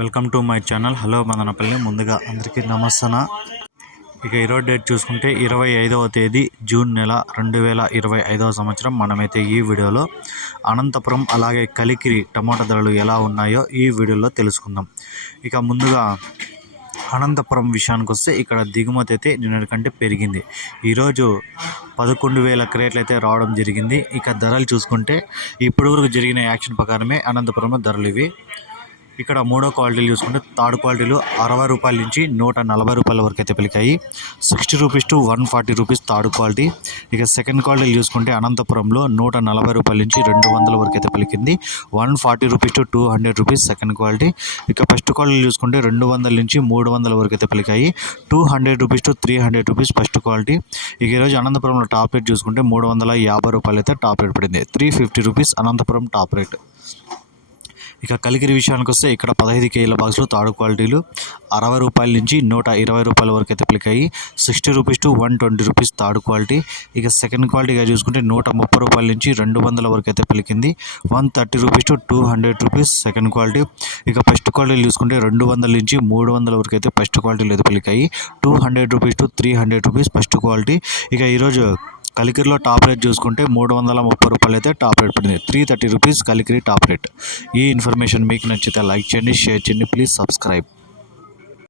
Welcome to my channel. Hello Madanapalle. ముందుగా అందరికీ నమస్తన. ఇక ఈరోజు డేట్ చూసుకుంటే ఇరవై ఐదవ తేదీ జూన్ నెల రెండు వేల ఇరవై ఐదవ సంవత్సరం. మనమైతే ఈ వీడియోలో అనంతపురం అలాగే కలికిరి టమాటా ధరలు ఎలా ఉన్నాయో ఈ వీడియోలో తెలుసుకుందాం. ఇక ముందుగా అనంతపురం విషయానికి వస్తే ఇక్కడ దిగుమతి అయితే నిన్నటి కంటే పెరిగింది. ఈరోజు పదకొండు వేల క్రేట్లు అయితే రావడం జరిగింది. ఇక ధరలు చూసుకుంటే ఇప్పటి వరకు జరిగిన యాక్షన్ ప్రకారమే అనంతపురంలో ధరలు ఇవి. ఇక్కడ మూడో క్వాలిటీలు చూసుకుంటే థర్డ్ క్వాలిటీలు అరవై రూపాయల నుంచి నూట నలభై రూపాయల వరకు అయితే పలికాయి. Sixty rupees to one forty rupees third quality. ఇక సెకండ్ క్వాలిటీలు చూసుకుంటే అనంతపురంలో నూట నలభై రూపాయల నుంచి రెండు వందల వరకు అయితే పలికింది. One forty rupees to two hundred rupees second quality. ఇక ఫస్ట్ క్వాలిటీ చూసుకుంటే రెండు వందల నుంచి మూడు వందల వరకు అయితే పలికాయి. Two hundred rupees to three hundred rupees first quality. ఇక ఈరోజు అనంతపురంలో టాప్ రేట్ చూసుకుంటే మూడు వందల యాభై రూపాయలు అయితే టాప్ రేట్ పడింది. Three fifty rupees Anantapuram top rate. ఇక కలికిరి విషయానికి వస్తే ఇక్కడ పదహైదు కేజీల బాక్సులు తాడు క్వాలిటీలు అరవై రూపాయల నుంచి నూట ఇరవై రూపాయల వరకు అయితే పలికాయి. Sixty rupees to one twenty rupees third quality. ఇక సెకండ్ క్వాలిటీగా చూసుకుంటే నూట ముప్పై రూపాయల నుంచి రెండు వందల వరకు అయితే పలికింది. One thirty rupees to two hundred rupees second quality. ఇక ఫస్ట్ క్వాలిటీ చూసుకుంటే రెండు వందల నుంచి మూడు వందల వరకు అయితే ఫస్ట్ క్వాలిటీలు అయితే పలికాయి. Two hundred rupees to three hundred rupees first quality. ఇక ఈరోజు కలికిరిలో టాప్ రేట్ చూసుకుంటే మూడు వందల ముప్పై రూపాయలు అయితే టాప్ రేట్ పడింది. Three thirty rupees Kalikiri top rate. ఈ ఇన్ఫర్మేషన్ మీకు నచ్చితే లైక్ చేయండి షేర్ చేయండి ప్లీజ్ సబ్స్క్రైబ్.